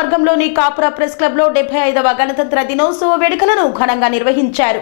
ఉప్పల్ నియోజకవర్గంలోని కాపురా ప్రెస్ క్లబ్లో డెబ్బై ఐదవ గణతంత్ర దినోత్సవ వేడుకలను ఘనంగా నిర్వహించారు.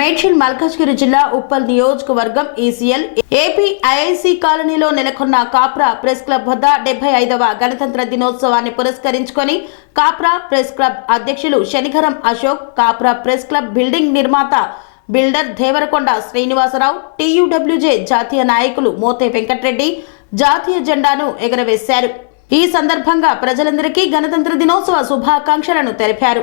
మేడ్చల్ మల్కాజ్గిరి జిల్లా ఉప్పల్ నియోజకవర్గం ఈసీఎల్ ఏపీ ఐఐసి కాలనీలో నెలకొన్న కాప్రా ప్రెస్ క్లబ్ వద్ద డెబ్బై ఐదవ గణతంత్ర దినోత్సవాన్ని పురస్కరించుకొని కాప్రా ప్రెస్ క్లబ్ అధ్యక్షులు Shanigaram Ashok Kapra press club building నిర్మాత builder Devarakonda Srinivasarao T U W J జాతీయ నాయకులు మోతే వెంకట్రెడ్డి జాతీయ జెండాను ఎగరవేశారు. ఈ సందర్భంగా ప్రజలందరికీ గణతంత్ర దినోత్సవ శుభాకాంక్షలను తెలిపారు.